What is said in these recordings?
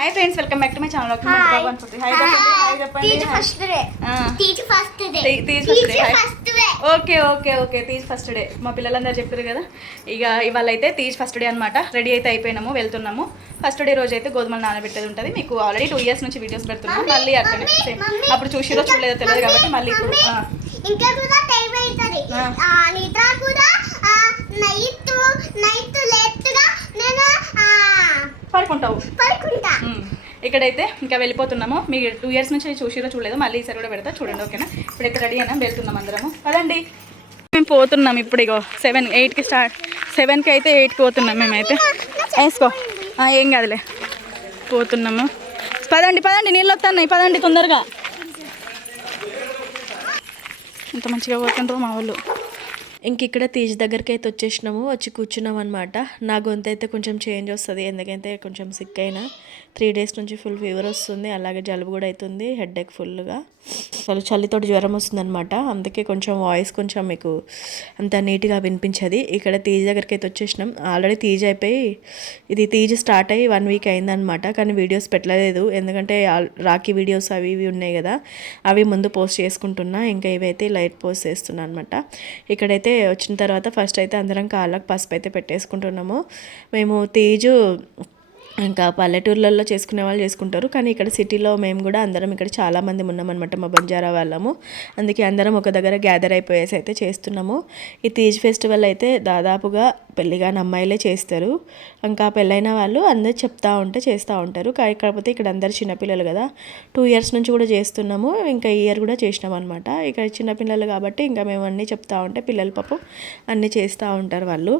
Hi friends welcome back to my channel. Hi చెప్పండి. First day first day okay okay okay Teej first day మా పిల్లలందరూ చెప్పారు కదా. ఇక ఇవాళ అయితే తీజ్ ఫస్ట్ డే అనమాట రెడీ అయితే అయిపోయినాము వెళ్తున్నాము. ఫస్ట్ డే రోజు అయితే గోధుమలు నానబెట్టేది ఉంటుంది. మీకు ఆల్రెడీ టూ ఇయర్స్ నుంచి వీడియోస్ పెడుతున్నాము. మమ్మీ, మళ్ళీ అట్లనే. మమ్మీ, అప్పుడు చూసిరో చూడలేదో తెలియదు కాబట్టి మళ్ళీ ఇప్పుడు. ఇంకా కూడా టైం అవుతుంది. ఆ. ఆ, నిద్ర కూడా నైట్ నైట్ లేట్గా నేను ఆ, పడుకుంటావు. ఇక్కడైతే ఇంకా వెళ్ళిపోతున్నాము. మీరు టూ ఇయర్స్ నుంచి చూసిరో చూడలేదు మళ్ళీ ఈసారి కూడా పెడతా. చూడండి ఓకేనా? ఇప్పుడైతే రెడీ అయినా వెళ్తున్నాం అందరము. పదండి. మేము పోతున్నాం ఇప్పుడు ఇగో సెవెన్ ఎయిట్కి స్టార్ట్ సెవెన్కి అయితే ఎయిట్కి పోతున్నాం మేమైతే. వేసుకో ఏం కాదులే. పోతున్నాము. పదండి పదండి నీళ్ళు వస్తున్నాయి పదండి తొందరగా. ఇంత మంచిగా పోతుండ్రు మా వాళ్ళు. ఇంక ఇక్కడ తీజ్ దగ్గరికి అయితే వచ్చేసినాము. వచ్చి కూర్చున్నాం అనమాట నా గొంతు అయితే కొంచెం చేంజ్ వస్తుంది. ఎందుకంటే కొంచెం సిక్ అయినా. త్రీ డేస్ నుంచి ఫుల్ ఫీవర్ వస్తుంది అలాగే జలుబు కూడా అవుతుంది హెడ్ ఎక్ ఫుల్గా. అసలు చలితోటి జ్వరం వస్తుంది అనమాట అందుకే కొంచెం వాయిస్ కొంచెం మీకు అంత నీట్గా వినిపించదు. ఇక్కడ తీజ్ దగ్గరికి అయితే వచ్చేసినాం. ఆల్రెడీ తీజ్ అయిపోయి ఇది తీజ్ స్టార్ట్ అయ్యి వన్ వీక్ అయిందనమాట కానీ వీడియోస్ పెట్టలేదు. ఎందుకంటే ఆల్- రాఖీ వీడియోస్ అవి ఇవి ఉన్నాయి కదా అవి ముందు పోస్ట్ చేసుకుంటున్నా. ఇంకా ఇవైతే లైట్ పోస్ట్ చేస్తున్నా అనమాట ఇక్కడైతే వచ్చిన తర్వాత ఫస్ట్ అయితే అందరం కాళ్ళకు పసుపు అయితే పెట్టేసుకుంటున్నాము. మేము తేజు ఇంకా పల్లెటూర్లలో చేసుకునే వాళ్ళు చేసుకుంటారు. కానీ ఇక్కడ సిటీలో మేము కూడా అందరం ఇక్కడ చాలామంది ఉన్నామన్నమాట మా బంజారా వాళ్ళము. అందుకే అందరం ఒక దగ్గర గ్యాదర్ అయిపోయేసి అయితే చేస్తున్నాము. ఈ తీజ్ ఫెస్టివల్ అయితే దాదాపుగా పెళ్ళిగాని అమ్మాయిలే చేస్తారు. ఇంకా పెళ్ళైన వాళ్ళు అందరు చెప్తా ఉంటే చేస్తూ ఉంటారు. కాకపోతే ఇక్కడ అందరు చిన్నపిల్లలు కదా. టూ ఇయర్స్ నుంచి కూడా చేస్తున్నాము. ఇంకా ఈ ఇయర్ కూడా చేసినాం అనమాట ఇక్కడ చిన్నపిల్లలు కాబట్టి ఇంకా మేము అన్నీ చెప్తా ఉంటే పిల్లల పాపం అన్నీ చేస్తూ ఉంటారు వాళ్ళు.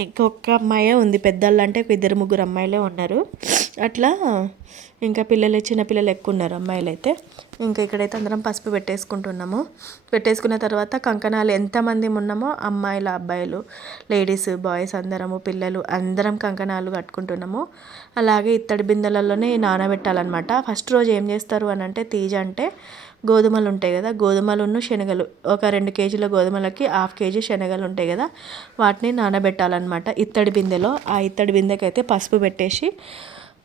ఇంకొక అమ్మాయే ఉంది పెద్దళ్ళు అంటే ఇద్దరు ముగ్గురు అమ్మాయిలే ఉన్నారు. అట్లా ఇంకా పిల్లలు చిన్న పిల్లలు ఎక్కువ ఉన్నారు అమ్మాయిలు అయితే ఇంకా ఇక్కడైతే అందరం పసుపు పెట్టేసుకుంటున్నాము. పెట్టేసుకున్న తర్వాత కంకణాలు ఎంతమంది ఉన్నామో అమ్మాయిలు అబ్బాయిలు లేడీస్ బాయ్స్ అందరము పిల్లలు అందరం కంకణాలు కట్టుకుంటున్నాము. అలాగే ఇత్తడి బిందెలలోనే నానబెట్టాలన్నమాట. ఫస్ట్ రోజు ఏం చేస్తారు అని అంటే తీజ అంటే గోధుమలు ఉంటాయి కదా గోధుమలును శనగలు ఒక రెండు కేజీల గోధుమలకి హాఫ్ కేజీ శనగలు ఉంటాయి కదా వాటిని నానబెట్టాలన్నమాట. ఇత్తడి బిందెలో ఆ ఇత్తడి బిందెకైతే పసుపు పెట్టేసి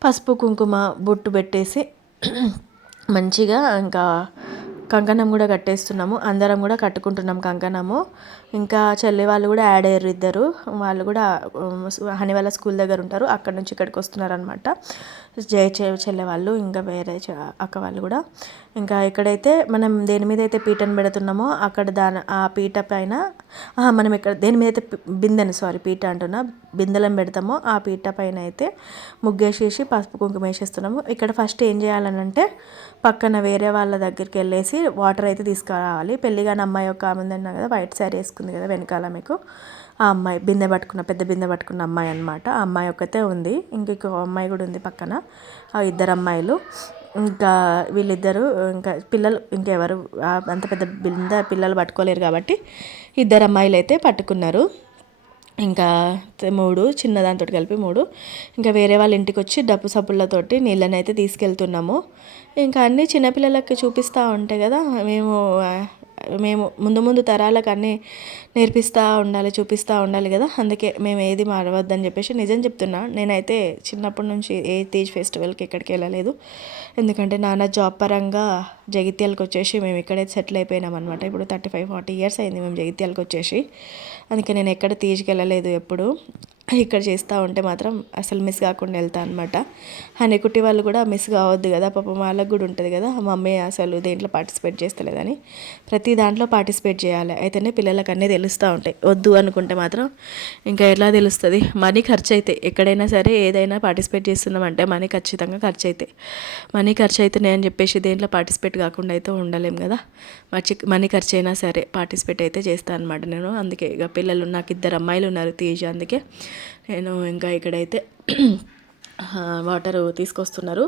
పసుపు కుంకుమ బొట్టు పెట్టేసి మంచిగా ఇంకా కంకణం కూడా కట్టేస్తున్నాము. అందరం కూడా కట్టుకుంటున్నాం కంకణము. ఇంకా చెల్లి వాళ్ళు కూడా యాడ్ అయ్యారు ఇద్దరు. వాళ్ళు కూడా హనివాల స్కూల్ దగ్గర ఉంటారు. అక్కడ నుంచి ఇక్కడికి వస్తున్నారనమాట జయ చెల్లె వాళ్ళు ఇంకా వేరే అక్క వాళ్ళు కూడా. ఇంకా ఇక్కడైతే మనం దేని మీద అయితే పీటను పెడుతున్నామో అక్కడ దాని ఆ పీట పైన మనం ఇక్కడ దేని మీద అయితే బిందెను సారీ పీట అంటున్నా బిందెలం పెడతామో ఆ పీట పైన అయితే ముగ్గేసేసి పసుపు కుంకుమ వేసేస్తున్నాము. ఇక్కడ ఫస్ట్ ఏం చేయాలనంటే పక్కన వేరే వాళ్ళ దగ్గరికి వెళ్ళేసి వాటర్ అయితే తీసుకురావాలి. పెళ్ళిగాని అమ్మాయి ఒక ఆమె ఉందన్నా కదా వైట్ శారీ వేసుకుంది కదా వెనకాల మీకు ఆ అమ్మాయి బిందె పట్టుకున్న పెద్ద బిందె పట్టుకున్న అమ్మాయి అనమాట ఆ అమ్మాయి ఒకతే ఉంది. ఇంకొక అమ్మాయి కూడా ఉంది పక్కన. ఆ ఇద్దరు అమ్మాయిలు. ఇంకా వీళ్ళిద్దరు ఇంకా పిల్లలు ఇంకెవరు అంత పెద్ద బిందె పిల్లలు పట్టుకోలేరు కాబట్టి ఇద్దరు అమ్మాయిలు అయితే పట్టుకున్నారు. ఇంకా మూడు చిన్న దాంతో కలిపి మూడు. ఇంకా వేరే వాళ్ళ ఇంటికి వచ్చి డబ్బు సబ్బులతోటి నీళ్ళని అయితే తీసుకెళ్తున్నాము. ఇంకా అన్నీ చిన్నపిల్లలకి చూపిస్తూ ఉంటాయి కదా మేము మేము ముందు ముందు తరాలకు అన్నీ నేర్పిస్తూ ఉండాలి చూపిస్తూ ఉండాలి కదా. అందుకే మేము ఏది మారవద్దని చెప్పేసి నిజం చెప్తున్నా. నేనైతే చిన్నప్పటి నుంచి ఏ తేజ్ ఫెస్టివల్కి ఎక్కడికి వెళ్ళలేదు. ఎందుకంటే నాన్న జాబ్ పరంగా జగిత్యాలకు వచ్చేసి మేము ఇక్కడే సెటిల్ అయిపోయినాం అనమాట ఇప్పుడు థర్టీ ఫైవ్ ఫార్టీ ఇయర్స్ అయింది మేము జగిత్యాలకు వచ్చేసి. అందుకే నేను ఎక్కడ తీసుకెళ్ళలేదు ఎప్పుడు. ఇక్కడ చేస్తూ ఉంటే మాత్రం అసలు మిస్ కాకుండా వెళ్తా అనమాట హనీకుట్టి వాళ్ళు కూడా మిస్ కావద్దు కదా పాపం వాళ్ళకు కూడా ఉంటుంది కదా మమ్మీ అసలు దేంట్లో పార్టిసిపేట్ చేస్తలేదని ప్రతి దాంట్లో పార్టిసిపేట్ చేయాలి. అయితేనే పిల్లలకు అన్నీ తెలుస్తూ ఉంటాయి. వద్దు అనుకుంటే మాత్రం ఇంకా ఎలా తెలుస్తుంది? మనీ ఖర్చు అయితే ఎక్కడైనా సరే ఏదైనా పార్టిసిపేట్ చేస్తున్నామంటే మనీ ఖచ్చితంగా ఖర్చు అవుతాయి మనీ ఖర్చు అవుతున్నాయి అని చెప్పేసి దేంట్లో పార్టిసిపేట్ కాకుండా అయితే ఉండలేం కదా. మర్చి మనీ ఖర్చు అయినా సరే పార్టిసిపేట్ అయితే చేస్తాను అనమాట నేను. అందుకే ఇక పిల్లలు నాకు ఇద్దరు అమ్మాయిలు ఉన్నారు తేజ అందుకే. నేను ఇంకా ఇక్కడైతే వాటర్ తీసుకొస్తున్నారు.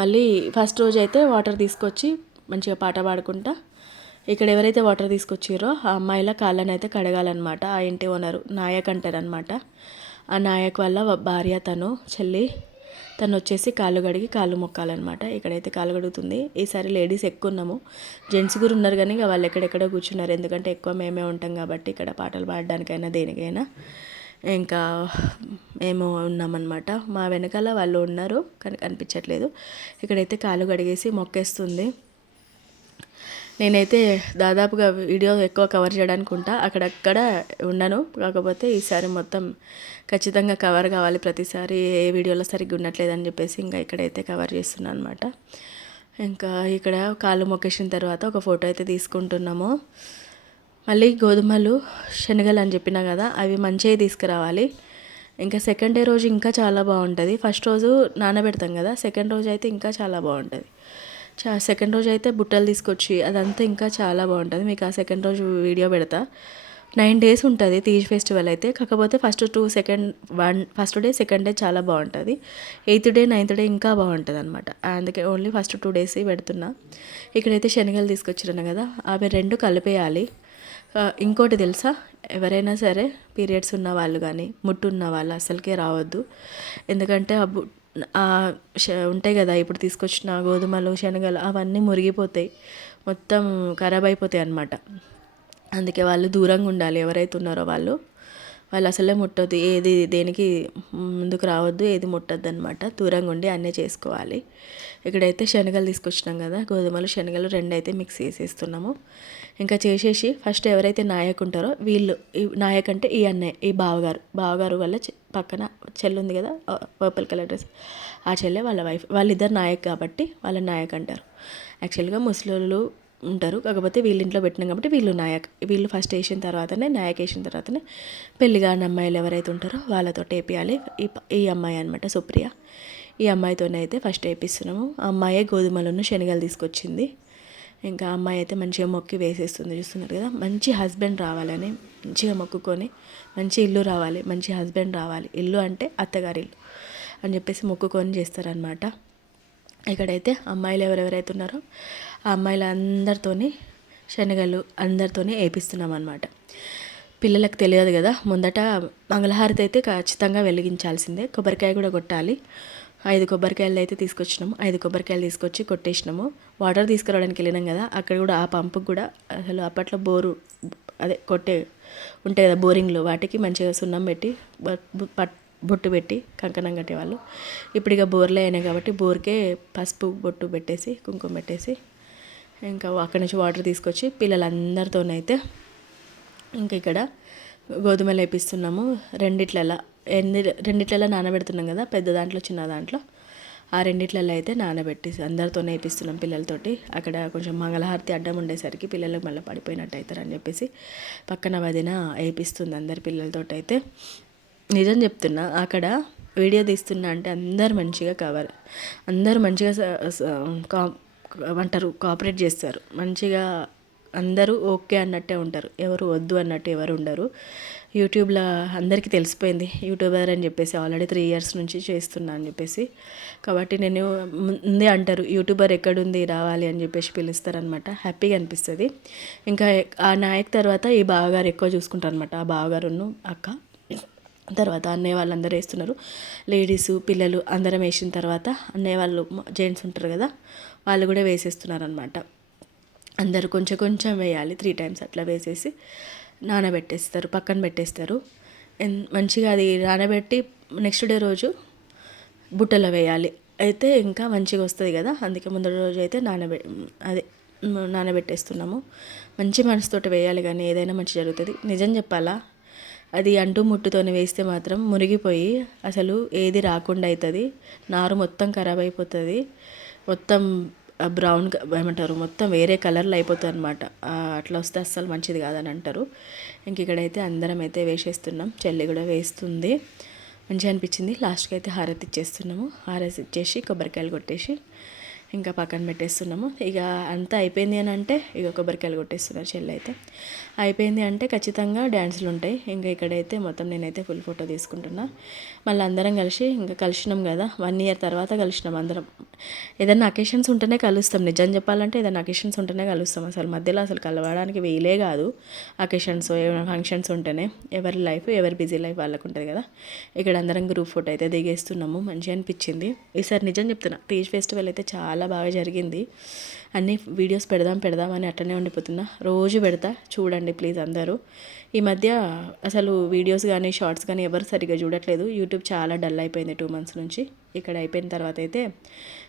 మళ్ళీ ఫస్ట్ రోజు అయితే వాటర్ తీసుకొచ్చి మంచిగా పాట పాడుకుంటా. ఇక్కడ ఎవరైతే వాటర్ తీసుకొచ్చారో ఆ అమ్మాయిల కాళ్ళని అయితే కడగాలన్నమాట. ఆ ఇంటి ఓనరు నాయక్ అంటారనమాట ఆ నాయక్ వల్ల భార్య తను చెల్లి. తను వచ్చేసి కాళ్ళు కడిగి కాళ్ళు మొక్కాలన్నమాట. ఇక్కడైతే కాళ్ళు కడుగుతుంది. ఈసారి లేడీస్ ఎక్కువ ఉన్నాము జెంట్స్ కూడా ఉన్నారు కానీ ఇక వాళ్ళు ఎక్కడెక్కడో కూర్చున్నారు. ఎందుకంటే ఎక్కువ మేమే ఉంటాం కాబట్టి ఇక్కడ పాటలు పాడడానికైనా దేనికైనా. ఇంకా మేము ఉన్నామన్నమాట. మా వెనకాల వాళ్ళు ఉన్నారు కానీ కనిపించట్లేదు. ఇక్కడైతే కాలు కడిగేసి మొక్కేస్తుంది. నేనైతే దాదాపుగా వీడియో ఎక్కువ కవర్ చేయడానికి ఉంటా అక్కడక్కడ ఉండను కాకపోతే ఈసారి మొత్తం ఖచ్చితంగా కవర్ కావాలి ప్రతిసారి. ఏ వీడియోలో సరిగ్గా ఉండట్లేదని చెప్పేసి ఇంకా ఇక్కడైతే కవర్ చేస్తున్నాను అనమాట ఇంకా ఇక్కడ కాళ్ళు మొక్కేసిన తర్వాత ఒక ఫోటో అయితే తీసుకుంటున్నాము. మళ్ళీ గోధుమలు శనగలు అని చెప్పినా కదా అవి మంచిగా తీసుకురావాలి. ఇంకా సెకండ్ డే రోజు ఇంకా చాలా బాగుంటుంది. ఫస్ట్ రోజు నానబెడతాం కదా సెకండ్ రోజు అయితే ఇంకా చాలా బాగుంటుంది. చా సెకండ్ రోజు అయితే బుట్టలు తీసుకొచ్చి అదంతా ఇంకా చాలా బాగుంటుంది. మీకు ఆ సెకండ్ రోజు వీడియో పెడతా. నైన్ డేస్ ఉంటుంది తీజ్ ఫెస్టివల్ అయితే. కాకపోతే first two second one first day second day చాలా బాగుంటుంది. ఎయిత్ డే నైన్త్ డే ఇంకా బాగుంటుంది అనమాట అందుకే ఓన్లీ ఫస్ట్ టూ డేస్ పెడుతున్నా. ఇక్కడైతే శనగలు తీసుకొచ్చిరాను కదా అవి రెండు కలిపేయాలి. ఇంకోటి తెలుసా? ఎవరైనా సరే పీరియడ్స్ ఉన్న వాళ్ళు కానీ ముట్టు ఉన్న వాళ్ళు అసలుకే రావద్దు. ఎందుకంటే ఆ బు ఉంటాయి కదా ఇప్పుడు తీసుకొచ్చిన గోధుమలు శనగలు అవన్నీ మురిగిపోతాయి. మొత్తం ఖరాబ్ అయిపోతాయి అన్నమాట. అందుకే వాళ్ళు దూరంగా ఉండాలి ఎవరైతే ఉన్నారో వాళ్ళు. వాళ్ళు అసలే ముట్టొద్దు. ఏది దేనికి ముందుకు రావద్దు ఏది ముట్టద్దు అనమాట దూరంగా ఉండి అన్నీ చేసుకోవాలి. ఇక్కడైతే శనగలు తీసుకొచ్చినాం కదా గోధుమలు శనగలు రెండైతే మిక్స్ చేసేస్తున్నాము. ఇంకా చేసేసి ఫస్ట్ ఎవరైతే నాయక్ ఉంటారో వీళ్ళు ఈ నాయక్ అంటే ఈ అన్నయ్య ఈ బావగారు. బావగారు వల్ల పక్కన చెల్లు ఉంది కదా పర్పుల్ కలర్ డ్రెస్ ఆ చెల్లె వాళ్ళ వైఫ్ వాళ్ళిద్దరు నాయక్ కాబట్టి వాళ్ళ నాయక్ అంటారు. యాక్చువల్గా ముస్లింలు ఉంటారు. కాకపోతే వీళ్ళ ఇంట్లో పెట్టినాం కాబట్టి వీళ్ళు నాయక్ వీళ్ళు ఫస్ట్ వేసిన తర్వాతనే నాయక్ వేసిన తర్వాతనే పెళ్ళి కాని అమ్మాయిలు ఎవరైతే ఉంటారో వాళ్ళతో వేపియాలి ఈ ఈ అమ్మాయి అనమాట సుప్రియ. ఈ అమ్మాయితోనే అయితే ఫస్ట్ వేపిస్తున్నాము ఆ అమ్మాయే గోధుమలను శనగలు తీసుకొచ్చింది. ఇంకా అమ్మాయి అయితే మంచిగా మొక్కి వేసేస్తుంది చూస్తున్నారు కదా. మంచి హస్బెండ్ రావాలని మంచిగా మొక్కుకొని మంచి ఇల్లు రావాలి మంచి హస్బెండ్ రావాలి. ఇల్లు అంటే అత్తగారి ఇల్లు అని చెప్పేసి మొక్కుకొని చేస్తారనమాట ఇక్కడైతే అమ్మాయిలు ఎవరెవరైతే ఉన్నారో ఆ అమ్మాయిలు అందరితోని శనగలు అందరితోనే వేపిస్తున్నాం అనమాట పిల్లలకు తెలియదు కదా ముందట మంగళహారతి అయితే ఖచ్చితంగా వెలిగించాల్సిందే. కొబ్బరికాయ కూడా కొట్టాలి. ఐదు కొబ్బరికాయలు అయితే తీసుకొచ్చినాము. ఐదు కొబ్బరికాయలు తీసుకొచ్చి కొట్టేసినాము. వాటర్ తీసుకురావడానికి వెళ్ళినాం కదా అక్కడ కూడా ఆ పంపుకు కూడా అసలు అప్పట్లో బోరు అదే కొట్టే ఉంటాయి కదా బోరింగ్లు వాటికి మంచిగా సున్నం పెట్టి పట్ బొట్టు పెట్టి కంకణం కట్టేవాళ్ళు. ఇప్పుడు ఇక బోర్లే అయినాయి కాబట్టి బోర్కే పసుపు బొట్టు పెట్టేసి కుంకుమ పెట్టేసి ఇంకా అక్కడి నుంచి వాటర్ తీసుకొచ్చి పిల్లలందరితోనైతే ఇంకా ఇక్కడ గోధుమలు వేపిస్తున్నాము రెండిట్లలో ఎన్ని రెండిట్లలో నానబెడుతున్నాం కదా పెద్ద దాంట్లో చిన్న దాంట్లో. ఆ రెండిట్లలో అయితే నానబెట్టి అందరితోనే వేపిస్తున్నాం పిల్లలతోటి. అక్కడ కొంచెం మంగళహారతి అడ్డం ఉండేసరికి పిల్లలకు మళ్ళీ పడిపోయినట్టు అవుతారని చెప్పేసి పక్కన వదిన వేపిస్తుంది అందరి పిల్లలతోటి అయితే నిజం చెప్తున్నా అక్కడ వీడియో తీస్తున్నా అంటే అందరు మంచిగా కవర్ అందరు మంచిగా స- కా- అంటారు కోఆపరేట్ చేస్తారు. మంచిగా అందరూ ఓకే అన్నట్టే ఉంటారు. ఎవరు వద్దు అన్నట్టు ఎవరు ఉండరు. యూట్యూబ్లో అందరికీ తెలిసిపోయింది. యూట్యూబర్ అని చెప్పేసి ఆల్రెడీ త్రీ ఇయర్స్ నుంచి చేస్తున్నా అని చెప్పేసి. కాబట్టి నేను ముందే అంటారు యూట్యూబర్ ఎక్కడుంది రావాలి అని చెప్పేసి పిలుస్తారనమాట హ్యాపీగా అనిపిస్తుంది. ఇంకా ఆ నాయక్ తర్వాత ఈ బావగారు ఎక్కువ చూసుకుంటారు అనమాట ఆ బావగారును అక్క. తర్వాత అన్నయ్య వాళ్ళందరూ వేస్తున్నారు. లేడీస్ పిల్లలు అందరం వేసిన తర్వాత అన్నయ్య వాళ్ళు జెంట్స్ ఉంటారు కదా వాళ్ళు కూడా వేసేస్తున్నారు అనమాట అందరూ కొంచెం కొంచెం వేయాలి త్రీ టైమ్స్ అట్లా వేసేసి నానబెట్టేస్తారు పక్కన పెట్టేస్తారు. ఎన్- మంచిగా అది నానబెట్టి నెక్స్ట్ డే రోజు బుట్టలో వేయాలి. అయితే ఇంకా మంచిగా వస్తుంది కదా అందుకే ముందు రోజు అయితే నానబె అదే నానబెట్టేస్తున్నాము. మంచి మనసుతోటి వేయాలి కానీ ఏదైనా మంచి జరుగుతుంది. నిజం చెప్పాలా? అది అంటు ముట్టుతోని వేస్తే మాత్రం మురిగిపోయి అసలు ఏది రాకుండా అవుతుంది నారు మొత్తం ఖరాబ్ అయిపోతుంది. మొత్తం బ్రౌన్ ఏమంటారు మొత్తం వేరే కలర్లో అయిపోతుంది అనమాట అట్లా వస్తే అస్సలు మంచిది కాదని అంటారు. ఇంక ఇక్కడైతే అందరం అయితే వేసేస్తున్నాం. చెల్లి కూడా వేస్తుంది. మంచిగా అనిపించింది. లాస్ట్కి అయితే హారతి ఇచ్చేస్తున్నాము. హారతి ఇచ్చేసి కొబ్బరికాయలు కొట్టేసి ఇంకా పక్కన పెట్టేస్తున్నాము. ఇక అంతా అయిపోయింది అని అంటే ఇక కొబ్బరికాయలు కొట్టేస్తున్నారు చెల్లి అయితే. అయిపోయింది అంటే ఖచ్చితంగా డ్యాన్సులు ఉంటాయి. ఇంకా ఇక్కడైతే మొత్తం నేనైతే ఫుల్ ఫోటో తీసుకుంటున్నా. మళ్ళీ అందరం కలిసి ఇంకా కలిసినాం కదా. వన్ ఇయర్ తర్వాత కలిసినాం అందరం. ఏదైనా అకేషన్స్ ఉంటేనే కలుస్తాం. నిజం చెప్పాలంటే ఏదైనా అకేషన్స్ ఉంటేనే కలుస్తాం. అసలు మధ్యలో అసలు కలవడానికి వీలే కాదు అకేషన్స్ ఏమైనా ఫంక్షన్స్ ఉంటేనే. ఎవరి లైఫ్ ఎవరి బిజీ లైఫ్ వాళ్ళకు ఉంటుంది కదా. ఇక్కడ అందరం గ్రూప్ ఫోటో అయితే దిగేస్తున్నాము. మంచిగా అనిపించింది. ఈసారి నిజం చెప్తున్నా తీజ్ ఫెస్టివల్ అయితే చాలా చాలా బాగా జరిగింది. అన్ని వీడియోస్ పెడదాం పెడదాం అని అట్టనే ఉండిపోతున్నా. రోజు పెడతా చూడండి ప్లీజ్ అందరూ. ఈ మధ్య అసలు వీడియోస్ కానీ షార్ట్స్ కానీ ఎవరు సరిగ్గా చూడట్లేదు. యూట్యూబ్ చాలా డల్ అయిపోయింది టూ మంత్స్ నుంచి. ఇక్కడ అయిపోయిన తర్వాత అయితే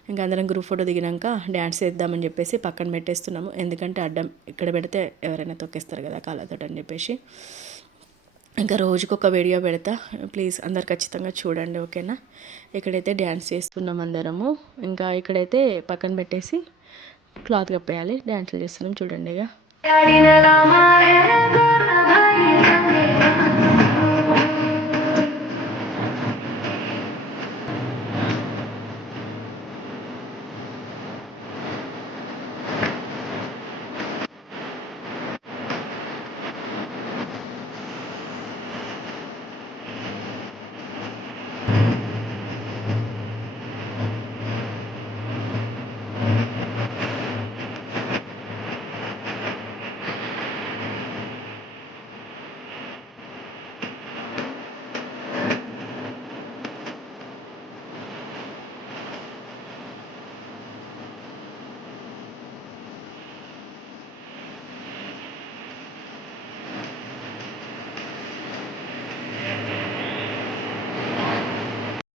ఇంకా అందరం గ్రూప్ ఫోటో దిగినాక డ్యాన్స్ చేద్దామని చెప్పేసి పక్కన పెట్టేస్తున్నాము. ఎందుకంటే అడ్డం ఇక్కడ పెడితే ఎవరైనా తొక్కేస్తారు కదా కాళ్ళతో అని చెప్పేసి. ఇంకా రోజుకొక వీడియో పెడతా. ప్లీజ్ అందరు ఖచ్చితంగా చూడండి ఓకేనా ఇక్కడైతే డ్యాన్స్ చేస్తున్నాం అందరము. ఇంకా ఇక్కడైతే పక్కన పెట్టేసి క్లాత్ కప్పేయాలి డ్యాన్సులు చేస్తున్నాం. చూడండి ఇక.